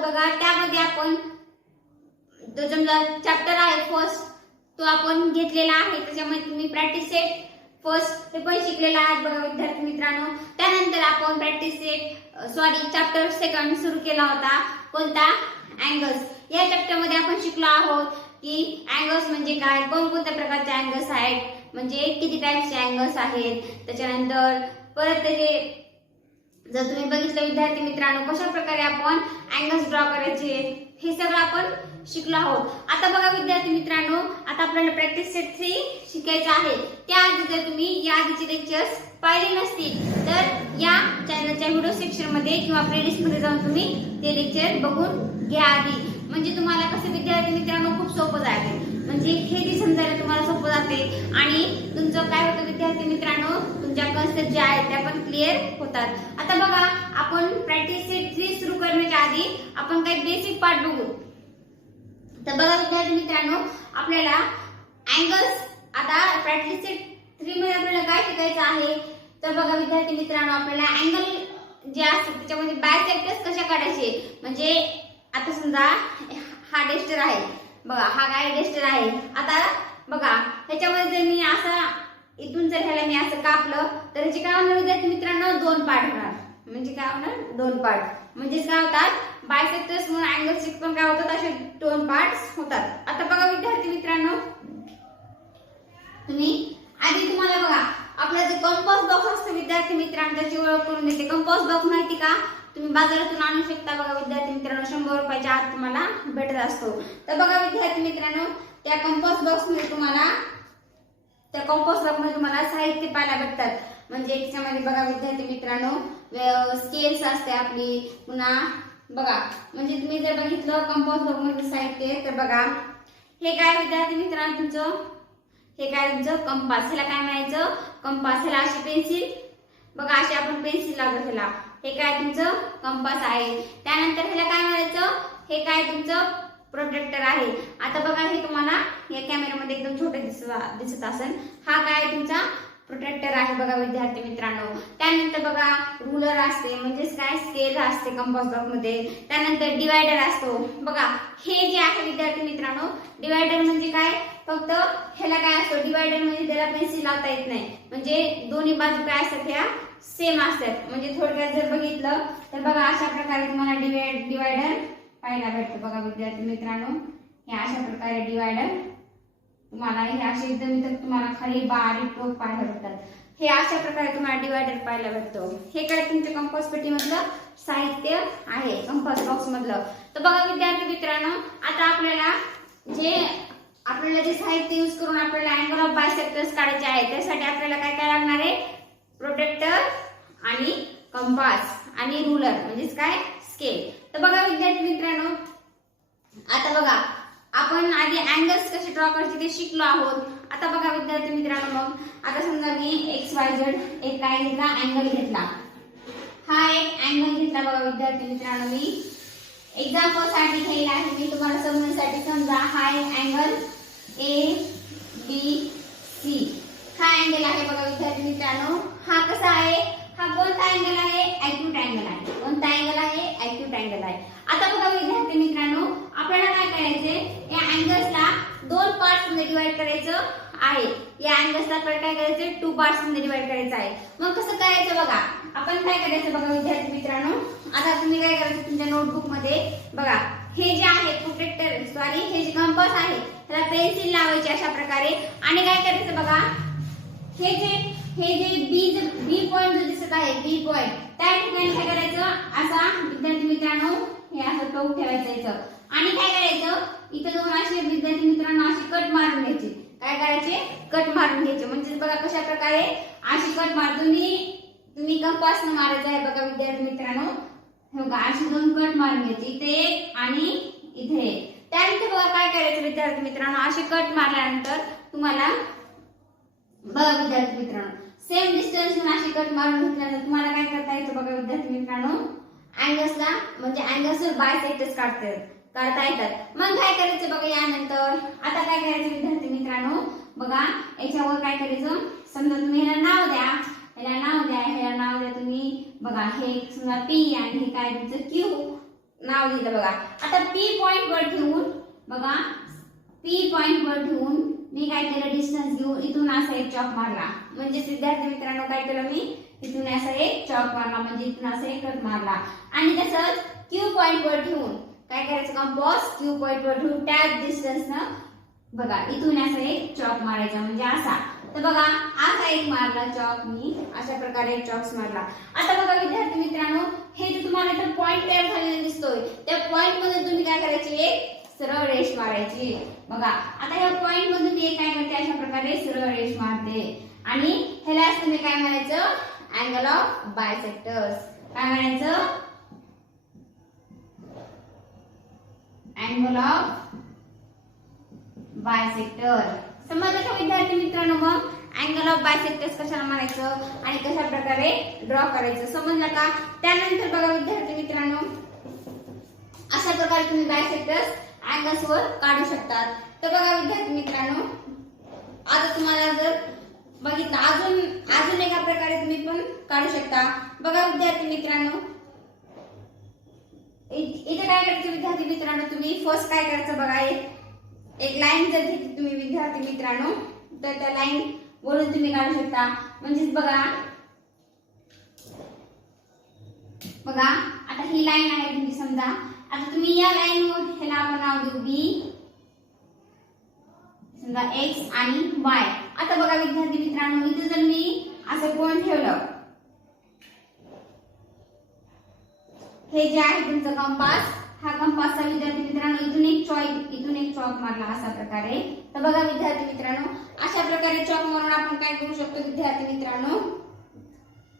आहोत बघा. त्यामध्ये आपण जो समजा चॅप्टर आहे फर्स्ट तो आपण घेतलेला आहे. त्याच्यामध्ये तुम्ही प्रॅक्टिस सेट फर्स्ट ते पण शिकलेला आहात बघा विद्यार्थी मित्रांनो. त्यानंतर आपण प्रॅक्टिस सेट चॅप्टर सेकंड सुरू केला होता. कोणता? अँगल्स. या चॅप्टर मध्ये आपण शिकलो आहोत की अँगल्स म्हणजे काय, कोणकोणत्या प्रकारचे अँगल्स आहेत, म्हणजे किती टाइप्सचे अँगल्स आहेत. त्याच्यानंतर परत त्याचे जर तुम्ही बघितलं विद्यार्थी मित्रांनो कशा प्रकारे आपण अँगल्स ड्रॉ करायचे हे सगळं आपण शिकलो आहोत. आता बघा विद्यार्थी मित्रांनो, आता आपल्याला प्रॅक्टिस सेट 3 शिकायचं आहे. त्याआधी जर तुम्ही या आधीचे लेक्चर्स पाहिले नसतील तर या चॅनलच्या व्हिडिओ सेक्शन मध्ये किंवा प्लेलिस्ट मध्ये जाऊन तुम्ही ते लेक्चर बघून घ्या आधी. म्हणजे तुम्हाला कसं विद्यार्थी मित्रांनो खूप सोपं जाते. म्हणजे हे जे समजायला तुम्हाला सोपं जाते आणि तुमचं काय होतं विद्यार्थी मित्रांनो, तुमच्या कन्सेप्ट ज्या आहेत त्या पण क्लिअर होतात. आता बघा आपण प्रॅक्टिस सेट 3 सुरू करण्याच्या आधी आपण काही बेसिक पार्ट बघू. तर बघा विद्यार्थी मित्रांनो, आपल्याला अँगल्स आता प्रॅक्टिस सेट 3 मध्ये आपल्याला काय शिकायचं आहे. तर बघा विद्यार्थी मित्रांनो, आपल्याला अँगल जे असतात त्याच्यामध्ये बायसेक्टर्स कशा काढायचे. म्हणजे आता समजा हा डेस्टर आहे बघा, हा काय डेस्टर आहे. आता बघा ह्याच्यामध्ये जर मी असा इथून जर ह्याला मी असं कापलं तर ह्याचे काय होणार विद्यार्थी मित्रांनो, 2 पार्ट होणार. म्हणजे काय होणार, 2 पार्ट. म्हणजे काय होतात बायसेक्टर्स म्हणून अँगल्सचे पण काय होतात, असे 2 पार्ट्स होतात. आता बघा विद्यार्थी मित्रांनो, तुम्हाला बघा आपला जो कंपास बॉक्स असतो विद्यार्थी मित्रांनो त्याची ओळख करून देते. कंपास बॉक्स माहिती का, तुम्ही बाजारातून आणू शकता बघा विद्यार्थी मित्रांनो. 100 रुपयाच्या आत तुम्हाला भेटत असतो. तर बघा विद्यार्थी मित्रांनो, त्या कंपास बॉक्स मध्ये तुम्हाला साहित्य पाहायला भेटतात. म्हणजे त्याच्यामध्ये बघा विद्यार्थी मित्रांनो स्केल्स असते आपली. पुन्हा बघा म्हणजे तुम्ही जर बघितलं कंपास बॉक्स मध्ये साहित्य तर बघा हे काय विद्यार्थी मित्रांनो तुमचं, हे काय तुमचं कंपास. ह्याला काय म्हणायचं, कंपास. ह्याला अशी पेन्सिल बघा, अशी आपण पेन्सिल लावतो ह्याला. हे काय तुमचं कंपास आहे. त्यानंतर ह्याला काय म्हणायचं, हे काय तुमचं प्रोटेक्टर आहे. आता बघा हे तुम्हाला या कॅमेरामध्ये एकदम छोटे दिसत असेल. हा काय तुमचा प्रोटेक्टर आहे बघा विद्यार्थी मित्रांनो. त्यानंतर बघा रुलर असते, म्हणजेच काय स्केल असते कंपास बॉक्स मध्ये. त्यानंतर डिवायडर असतो बघा. हे जे आहे विद्यार्थी मित्रांनो, डिवायडर म्हणजे काय, फक्त ह्याला काय असतो डिवायडर म्हणजे त्याला पेन्सिल लावता येत नाही. म्हणजे दोन्ही बाजू काय असतात ह्या सेम असतात. म्हणजे थोडक्यात जर बघितलं तर बघा अशा प्रकारे तुम्हाला डिवायडर पाहायला भेटतं बघा विद्यार्थी मित्रांनो. हे अशा प्रकारे डिवायडर तुम्हाला हे असे एकदम इथं तुम्हाला खाली बारीक टोक पाहायला भेटतात. हे अशा प्रकारे तुम्हाला डिवायडर पाहायला भेटतो. हे काय तुमच्या कंपास पेटी मधलं साहित्य आहे, कंपास बॉक्स मधलं. तर बघा विद्यार्थी मित्रांनो, आता आपल्याला जे साहित्य यूज करून आपल्याला अँगल ऑफ बायसेक्टर्स काढायचे आहे त्यासाठी आपल्याला काय काय लागणार आहे, प्रोटेक्टर आणि कंपास आणि रुलर म्हणजेच काय स्केल. तर बघा विद्यार्थी मित्रांनो, आता बघा आपण आधी अँगल्स कसे ड्रॉ करायचे ते शिकलो आहोत. आता बघा विद्यार्थी मित्रांनो, मग आता समजा मी XYZ एक काय घेतला, अँगल घेतला. हा एक अँगल घेतला बघा विद्यार्थी मित्रांनो. मी एक्झाम्पल साठी घ्यायला आहे, मी तुम्हाला समजण्यासाठी. समजा हा एक अँगल ABC. हा अँगल आहे बघा विद्यार्थी मित्रांनो. हा कसा आहे, हा कोणता अँगल आहे, ॲक्यूट अँगल आहे. कोणता अँगल आहे, ॲक्यूट अँगल आहे. आता बघा विद्यार्थी मित्रांनो, आपल्याला काय करायचे, या अँगल्सला 2 पार्ट्स मध्ये डिवाइड करायचं आहे. या अँगल्सला आपल्याला काय करायचं, 2 पार्ट्स मध्ये डिवाइड करायचं आहे. मग कसं करायचं बघा, आपण काय करायचं बघा विद्यार्थी मित्रांनो. आता तुम्ही काय करायचं तुमच्या नोटबुक मध्ये बघा, हे जे आहे प्रोटेक्टर हे जे कंपास आहे त्याला पेन्सिल लावायची अशा प्रकारे. आणि काय करायचं बघा, हे जे बी पॉइंट जो दिसत आहे, बी पॉइंट त्या ठिकाणी काय करायचं, असा विद्यार्थी मित्रांनो हे असं टोक ठेवायचं इथं. आणि काय करायचं, इथं दोन असे विद्यार्थी मित्रांनो अशी कट मारून घ्यायची. काय करायचे, कट मारून घ्यायचे. म्हणजे बघा कशा प्रकारे अशी कट मारून तुम्ही कंपास न मारायचं आहे बघा विद्यार्थी मित्रांनो. हे बघा अशी 2 कट मारून घ्यायची, इथे एक आणि इथे एक. त्यानंतर बघा काय करायचं विद्यार्थी मित्रांनो, असे कट मारल्यानंतर तुम्हाला बघा विद्यार्थी मित्रांनो सेम डिस्टन्स अशी कट मारून घेतल्यानंतर तुम्हाला काय करता येतं बघा विद्यार्थी मित्रांनो, अँगल्सला म्हणजे अँगल्सवर बायसेक्टर्स काढता येतात. मग काय करायचं बघा यानंतर, आता काय करायचं विद्यार्थी मित्रांनो बघा, याच्यावर काय करायचं, समजा तुम्ही ह्याला नाव द्या, ह्याला नाव द्या तुम्ही बघा. हे समजा P आणि हे काय तुमचं Q नाव नाव दिलं बघा. आता P पॉइंट वर ठेवून बघा, P पॉइंट वर ठेवून मी काय केलं, डिस्टन्स घेऊन इथून असा एक चॉक मारला. म्हणजे विद्यार्थी मित्रांनो काय केलं, मी इथून असा एक चॉक मारला, म्हणजे इथून असा एक कट मारला. आणि तसंच Q पॉइंट वर ठेवून काय करायचं, कंपास Q पॉइंट वर ठेवून त्या डिस्टन्सनं बघा इथून असा एक चॉक मारायचा, म्हणजे असा. तर बघा असा एक मारला चॉक मी, अशा प्रकारे एक चॉक मारला. आता बघा विद्यार्थी मित्रांनो, हे जे तुम्हाला इथं पॉइंट तयार झालेला दिसतोय, त्या पॉइंट मध्ये तुम्ही काय करायची, एक सरळ रेष मारायची. बघा आता या पॉइंट मधून मी काय करते, अशा प्रकारे सरळ रेष मारते. आणि ह्यालाच तुम्ही काय म्हणायचं, अँगल ऑफ बायसेक्टर्स. काय म्हणायचं, अँगल ऑफ बायसेक्टर. समजलं का विद्यार्थी मित्रांनो? मग अँगल ऑफ बायसेक्टर्स कशाला म्हणायचं आणि कशा प्रकारे ड्रॉ करायचं, समजलं का? त्यानंतर बघा विद्यार्थी मित्रांनो, अशा प्रकारे तुम्ही बायसेक्टर्स अँगल्स वर काढू शकतात. तर बघा विद्यार्थी मित्रांनो, आता तुम्हाला जर बघितलं अजून एका प्रकारे तुम्ही पण काढू शकता. बघा विद्यार्थी मित्रांनो, इथे काय करायचं विद्यार्थी मित्रांनो, तुम्ही फर्स्ट काय करायचं बघा, एक लाईन जर घेतली तुम्ही विद्यार्थी मित्रांनो, तर त्या लाईन वरून तुम्ही काढू शकता. म्हणजेच बघा आता ही लाईन आहे तुम्ही समजा. आता तुम्ही या लाईन वर ह्याला आपण नाव देऊ बी, समजा एक्स आणि वाय. आता बघा विद्यार्थी मित्रांनो, इथे जर मी असं कोण ठेवलं, हे जे आहे तुमचं कंपास, हा कंपासचा विद्यार्थी मित्रांनो इथून एक चॉक मारला अशा प्रकारे. तर बघा विद्यार्थी मित्रांनो, अशा प्रकारे चॉक मारून आपण काय करू शकतो विद्यार्थी मित्रांनो,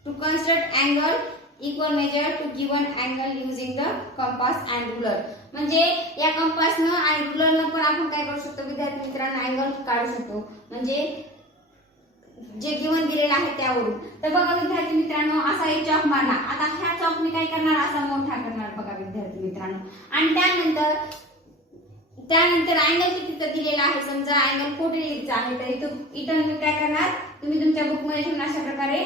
to construct angle equal measure to given angle using the compass and ruler. म्हणजे या कंपासनं आणि रुलरनं पण आपण काय करू शकतो विद्यार्थी मित्रांनो, अँगल काढू शकतो, म्हणजे जे गिवन दिलेलं आहे त्यावरून. तर बघा विद्यार्थी मित्रांनो, असा एक चॉक मारला. आता ह्या चॉक मी काय करणार, असा मोठा करणार बघा विद्यार्थी मित्रांनो. आणि त्यानंतर अँगल किती दिलेला आहे, समजा अँगल 40 डिग्रीचा आहे, तर इथं मी काय करणार, तुम्ही तुमच्या बुक मध्ये ठेवून अशा प्रकारे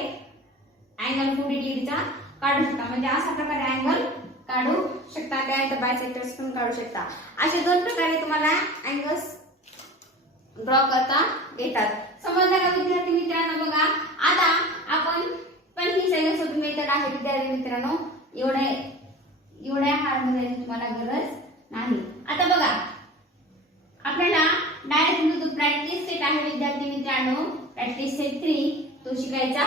अँगल 40 डिग्रीचा काढू शकता. म्हणजे अशा प्रकारे अँगल काढू शकता. त्यानंतर बायसेक्टर्स पण काढू शकता. असे दोन प्रकारे तुम्हाला अँगल्स ड्रॉ करता येतात. समजलं का विद्यार्थी मित्रांनो? बघा आता आपण पण ही सगळी सोपी मेथड आहे विद्यार्थी मित्रांनो, एवढ्या हार्डमध्ये तुम्हाला गरज नाही. आता बघा आपल्याला डायरेक्ट जो प्रॅक्टिस सेट आहे विद्यार्थी मित्रांनो, प्रॅक्टिस सेट 3 तो शिकायचा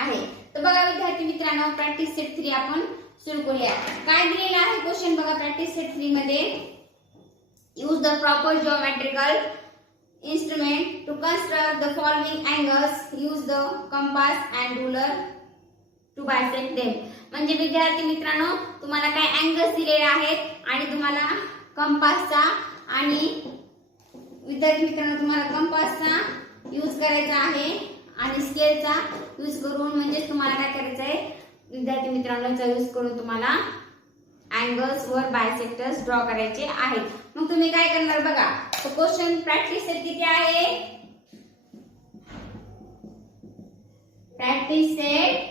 आहे. तर बघा विद्यार्थी मित्रांनो, प्रॅक्टिस सेट 3 आपण सुरू करूया. काय दिलेलं आहे क्वेश्चन बघा प्रॅक्टिस सेट 3 मध्ये, use the proper geometrical instrument to construct the following angles, use the compass and ruler to bisect them. म्हणजे विद्यार्थी मित्रांनो, तुम्हाला काय अँगल्स दिलेले आहेत आणि तुम्हाला कंपासचा आणि विद्यार्थी मित्रांनो तुम्हाला कंपासचा यूज करायचा आहे आणि स्केलचा यूज करून, म्हणजे तुम्हाला काय करायचं आहे विद्यार्थी मित्रांनो, याचा यूज करून तुम्हाला अँगल्स वर बायसेक्टर्स ड्रॉ करायचे आहेत. मग तुम्ही काय करणार बघा, तो क्वेश्चन प्रॅक्टिस सेट किती आहे, प्रॅक्टिस सेट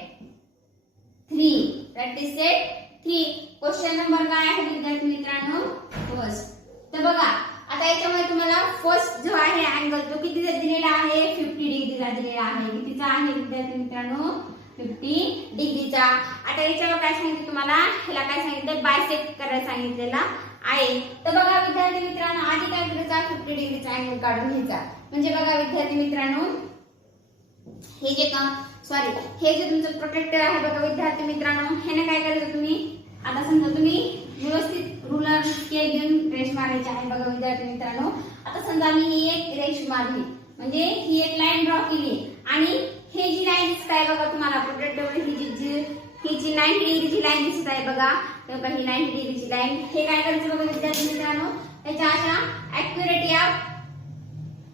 3 क्वेश्चन नंबर काय आहे विद्यार्थी मित्रांनो, फर्स्ट. तर बघा आता याच्यामध्ये तुम्हाला फर्स्ट जो आहे अँगल तो किती दिलेला आहे, 50 डिग्रीचा दिलेला आहे. कितीचा आहे विद्यार्थी मित्रांनो, 50 डिग्रीचा. आता याच्यावर काय सांगितलं तुम्हाला, ह्याला काय सांगितलं, बायसेक्ट करायला सांगितलेला आहे. तर बघा विद्यार्थी मित्रांनो, आधी काय करायचा, 50 डिग्रीचा अँगल काढून घ्यायचा. म्हणजे बघा विद्यार्थी मित्रांनो, हे जे तुमचं प्रोटेक्टर आहे बघा विद्यार्थी मित्रांनो, ह्याने काय करायचं तुम्ही, आता समजा तुम्ही व्यवस्थित रुलर स्केल घेऊन रेष मारायची आहे बघा विद्यार्थी मित्रांनो. आता समजा मी ही एक रेष मारली, म्हणजे ही एक लाईन ड्रॉ केली आणि हे जी लाईन दिसत आहे बघा तुम्हाला प्रोटेक्टर ही जी 90 डिग्रीची लाईन दिसत आहे बघा, तेव्हा ही 90 डिग्रीची लाईन, हे काय करायचं बघा विद्यार्थी मित्रांनो, त्याच्या अशा ऍक्युरेट या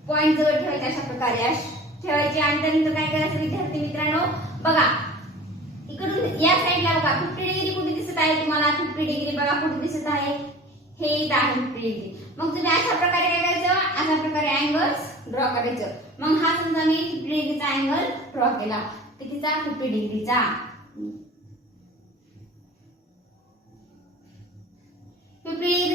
पॉइंट जवळ ठेवायचे, अशा प्रकारे ठेवायचे. आणि त्यानंतर काय करायचं विद्यार्थी मित्रांनो, बघा इकडून या साईडला बघा 50 डिग्री कुठे दिसत आहे तुम्हाला, 50 डिग्री बघा कुठे दिसत आहे, हे इथं आहे 50 डिग्री. मग तुम्ही अशा प्रकारे काय करायचं, अशा प्रकारे अँगल्स ड्रॉ करायचं. मग हा समजा मी 50 डिग्रीचा अँगल ड्रॉ केला, कितीचा, 50 डिग्रीचा.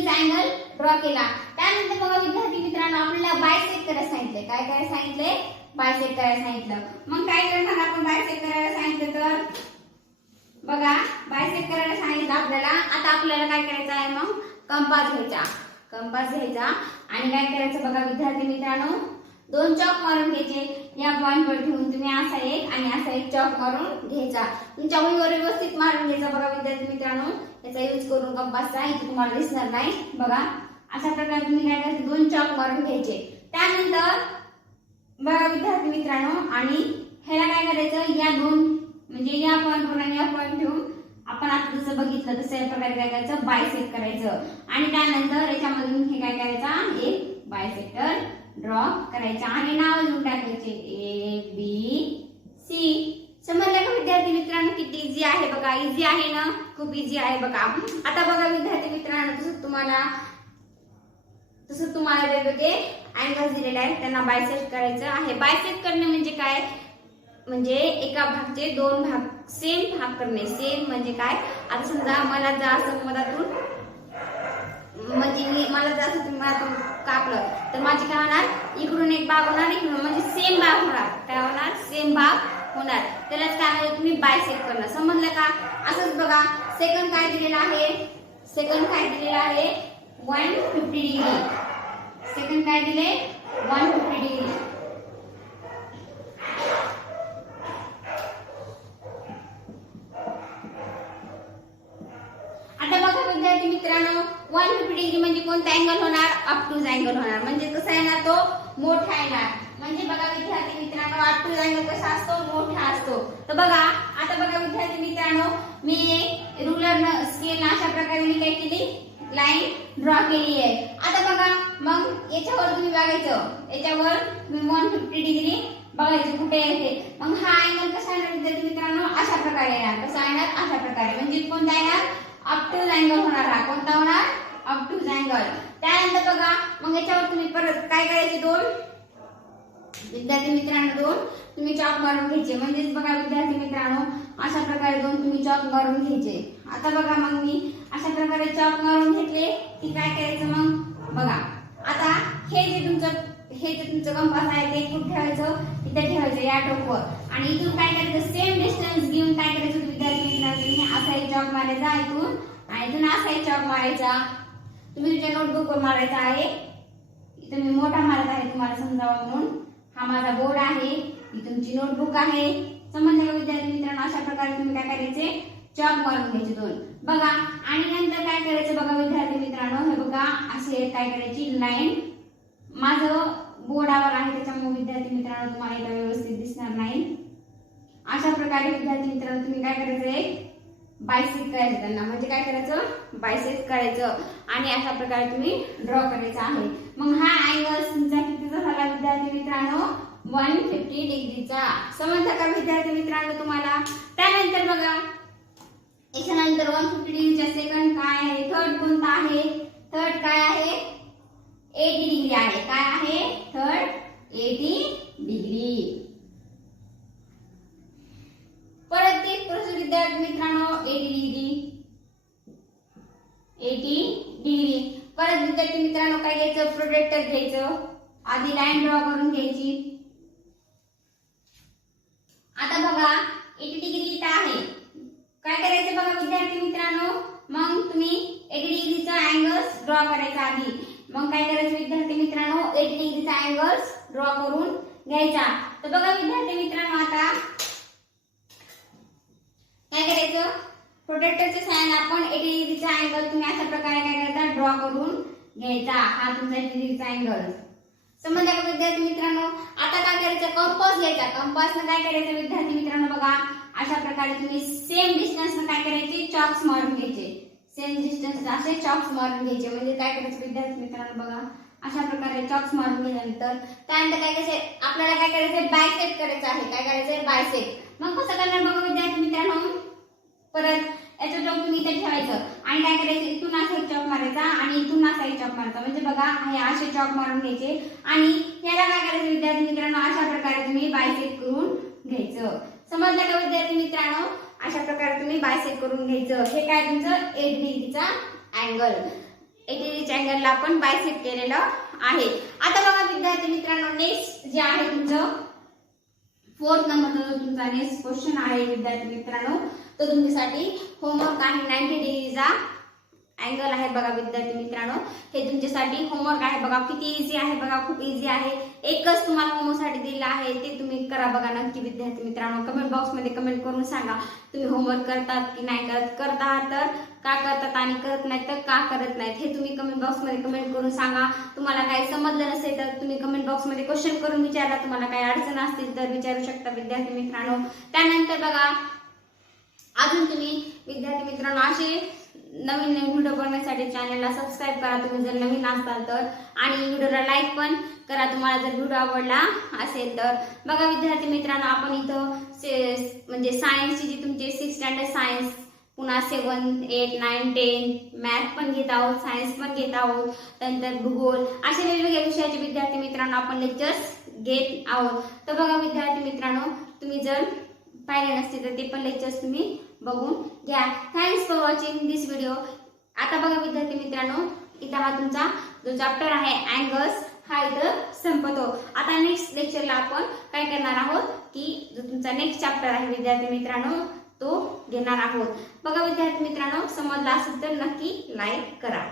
डिग्रीचा अँगल ड्रॉ केला. त्यानंतर बघा विद्यार्थी मित्रांनो आपल्याला बायसेक्ट करायला सांगितले. काय करायला सांगितले? बायसेक्ट करायला सांगितलं. मग काय करणार आपण बायसेक्ट करायला सांगितलं तर बघा बायसेक्ट करायला सांगितलं आपल्याला. आता आपल्याला काय करायचं आहे? मग कंपास घ्यायचा. कंपास घ्यायचा आणि काय करायचं बघा विद्यार्थी मित्रांनो, दोन चॉक मारून घ्यायचे. या पॉइंटवर ठेवून तुम्ही असा एक आणि असा एक चॉक मारून घ्यायचा. तुमच्या वहीवर व्यवस्थित मारून घ्यायचा बघा विद्यार्थी मित्रांनो. याचा यूज करून कंपासचा इथे तुम्हाला दिसणार नाही. बघा अशा प्रकारे तुम्ही काय करायचं? दोन चॉक मारून घ्यायचे. त्यानंतर बघा विद्यार्थी मित्रांनो आणि ह्याला काय करायचं? या दोन म्हणजे या पॉइंटवर आणि या पॉइंट ठेवून आपण आता जसं बघितलं तसं या प्रकारे काय करायचं? बायसेक्ट करायचं. आणि त्यानंतर याच्यामधून हे काय करायचं? एक बायसेक्टर ड्रॉ करायचा आणि नाव लिहून टाकायचे ए बी सी. समजलं का विद्यार्थी मित्रांनो? किती इझी आहे बघा. इझी आहे ना? खूप इझी आहे बघा. आता बघा विद्यार्थी मित्रांनो तसं तुम्हाला वेगवेगळे अँगल्स दिलेले आहेत, त्यांना बायसेक्ट करायचं आहे. बायसेक्ट करणे म्हणजे काय? म्हणजे एका भागचे दोन भाग सेम भाग करणे. सेम म्हणजे काय? आता समजा मला जर असं मधातून म्हणजे मला जर असं तुम्ही मधातून कापलं तर माझी काय होणार? इकडून एक भाग होणार, इकडून म्हणजे सेम भाग होणार. काय होणार? सेम भाग होणार. त्यालाच काय म्हणजे तुम्ही बायसेक्ट करणं. समजलं का? असंच बघा सेकंड काय दिलेला आहे? सेकंड काय दिलेला आहे? 150 डिग्री. सेकंड काय दिले? 150 डिग्री. आता बघा विद्यार्थी मित्रांनो 150 डिग्री म्हणजे कोणता अँगल होणार? ऑब्ट्यूज अँगल होणार. म्हणजे कसा येणार? तो मोठा येणार. म्हणजे बघा विद्यार्थी मित्रांनो ऑब्ट्यूज अँगल कसा असतो? मोठा असतो. तर बघा आता बघा विद्यार्थी मित्रांनो मी रुलर स्केल अशा प्रकारे मी काय केली? लाईन ड्रॉ केली आहे. आता बघा मग याच्यावर तुम्ही बघायचं. याच्यावर तुम्ही 150 डिग्री बघायचं कुठे येते. मग हा अँगल कसा येणार विद्यार्थी मित्रांनो? अशा प्रकारे येणार. कसा येणार? अशा प्रकारे. म्हणजे कोणता येणार? ऑब्ट्यूज अँगल होणार. हा कोणता होणार? Obtuse angle. त्यानंतर बघा मग याच्यावर तुम्ही परत काय करायचे? दोन विद्यार्थी मित्रांनो दोन तुम्ही चॉक मारून घ्यायचे. म्हणजेच बघा विद्यार्थी मित्रांनो अशा प्रकारे दोन तुम्ही चॉक मारून घ्यायचे. आता बघा मग मी अशा प्रकारे चॉक मारून घेतले की काय करायचं? मग बघा आता हे जे तुमचं कंपास आहे ते कुठे ठेवायचं? इथे ठेवायचं या टोकवर. आणि इथून काय करायचं? सेम डिस्टन्स घेऊन काय करायचं विद्यार्थी मित्रांनो? असा एक चॉक मारायचा इथून आणि इथून असा एक चॉक मारायचा. तुम्ही तुमच्या नोटबुकवर मारायचा आहे. इथं मी मोठा मारत आहे तुम्हाला समजावं म्हणून. हा माझा बोर्ड आहे, ही तुमची नोटबुक आहे. समजलं का विद्यार्थी मित्रांनो? अशा प्रकारे तुम्ही काय करायचे? चॉक मारून घ्यायचे दोन. बघा आणि नंतर काय करायचं बघा विद्यार्थी मित्रांनो? हे बघा असे काय करायची लाईन. माझं बोर्डावर आहे त्याच्यामुळे विद्यार्थी मित्रांनो तुम्हाला इथं व्यवस्थित दिसणार नाही. अशा प्रकारे विद्यार्थी मित्रांनो तुम्ही काय करायचं? एक बायसेक्ट करायचं त्यांना. म्हणजे काय करायचं? बायसेक्ट करायचं आणि अशा प्रकारे तुम्ही ड्रॉ करायचा आहे. मग हा अँगल तुमचा कितीचा झाला विद्यार्थी मित्रांनो? 150 डिग्रीचा. समजलं का विद्यार्थी मित्रांनो तुम्हाला? त्यानंतर बघा याच्यानंतर 150 डिग्रीचा सेकंड काय आहे? थर्ड कोणता आहे? थर्ड काय आहे? 80 डिग्री आहे. काय आहे? Third 80 degree. परत एक प्रोसेस विद्यार्थी मित्रांनो 80 डिग्री 80 डिग्री. परत विद्यार्थी मित्रांनो काय घ्यायचं? प्रोटेक्टर घ्यायचं. आधी लाईन ड्रॉ करून घ्यायची. आता बघा 80 डिग्री इथं आहे. काय करायचं बघा विद्यार्थी मित्रांनो? मग तुम्ही 80 डिग्रीचा अँगल ड्रॉ करायचा आधी. मग काय करायचं विद्यार्थी मित्रांनो? 80 डिग्रीचा अँगल ड्रॉ करून घ्यायचा. तर बघा विद्यार्थी मित्रांनो आता काय करायचं? प्रोटेक्टरचे साइन आपण 80 डिग्रीचा अँगल तुम्ही अशा प्रकारे काय करायचा? ड्रॉ करून घ्यायचा. हा तुमचा 80 डिग्रीचा अँगल. समजलं का विद्यार्थी मित्रांनो? आता काय करायचं? कंपास घ्यायचा. कंपासने काय करायचं विद्यार्थी मित्रांनो? बघा अशा प्रकारे तुम्ही सेम डिस्टन्सने काय करायचे? चॉक्स मारून घ्यायचे. सेम डिस्टन्स असे चॉक्स मारून घ्यायचे. म्हणजे काय करायचं विद्यार्थी मित्रांनो? बघा अशा प्रकारे चॉक्स मारून घेतल्यानंतर त्यानंतर काय करायचं? आपल्याला काय करायचं? बायसेक्ट करायचं आहे. काय करायचं? बायसेक्ट. मग कसं करणार बघा विद्यार्थी मित्रांनो? परत याचं चॉक तुम्ही इथे ठेवायचं आणि काय करायचं? इथून असा एक चॉक मारायचा आणि इथून असा एक चॉक मारायचा. म्हणजे बघा हे असे चॉक मारून घ्यायचे आणि याला काय करायचं विद्यार्थी मित्रांनो? अशा प्रकारे तुम्ही बायसेक्ट करून घ्यायचं. समजलं का विद्यार्थी मित्रांनो? अशा प्रकारे तुम्ही बायसेक्ट करून घ्यायचं. हे काय तुमचं 80 डिग्रीचा अँगल. 83 अँगलला आपण बायसेक्ट केलेलं आहे. आता बघा विद्यार्थी मित्रांनो, नेक्स्ट जे आहे तुमचं 4th नंबरचा जो तुमचा नेक्स्ट क्वेश्चन आहे विद्यार्थी मित्रांनो, तो तुमच्यासाठी होमवर्क आहे. 90 डिग्रीचा अँगल आहे बघा विद्यार्थी मित्रांनो, हे तुमच्यासाठी होमवर्क आहे बघा. किती इझी आहे बघा, खूप इझी आहे. एकच तुम्हाला होमवर्कसाठी दिलं आहे, ते तुम्ही करा बघा नक्की विद्यार्थी मित्रांनो. कमेंट बॉक्समध्ये कमेंट करून सांगा तुम्ही होमवर्क करतात की नाही करत. करतात तर का करतात आणि करत नाही तर का करत नाहीत, हे तुम्ही कमेंट बॉक्समध्ये कमेंट करून सांगा. तुम्हाला काही समजलं नसेल तर तुम्ही कमेंट बॉक्समध्ये क्वेश्चन करून विचारा. तुम्हाला काही अडचण असतील तर विचारू शकता विद्यार्थी मित्रांनो. त्यानंतर बघा अजून तुम्ही विद्यार्थी मित्रांनो असे नवीन नवीन व्हिडिओ बघण्यासाठी चॅनलला सबस्क्राईब करा तुम्ही जर नवीन असाल तर, आणि व्हिडिओला लाईक पण करा तुम्हाला जर व्हिडिओ आवडला असेल तर. बघा विद्यार्थी मित्रांनो, आपण इथं म्हणजे सायन्सची जी तुमची 6th स्टँडर्ड सायन्स, पुन्हा 7, 8, 9, 10 मॅथ पण घेत आहोत, सायन्स पण घेत आहोत, त्यानंतर भूगोल, अशा वेगवेगळ्या विषयाचे विद्यार्थी मित्रांनो आपण लेक्चर्स घेत आहोत. तर बघा विद्यार्थी मित्रांनो, तुम्ही जर पाहिले नसते तर ते पण लेक्चर्स तुम्ही बघून घ्या. Thanks for watching this video. आता बघा विद्यार्थी मित्रांनो, इथं हा तुमचा जो चॅप्टर आहे अँगल्स हा इथं संपतो. आता नेक्स्ट लेक्चरला आपण काय करणार आहोत की जो तुमचा नेक्स्ट चॅप्टर आहे विद्यार्थी मित्रांनो तो घेणार आहोत. बघा विद्यार्थी मित्रांनो, समजला असेल तर नक्की लाईक करा.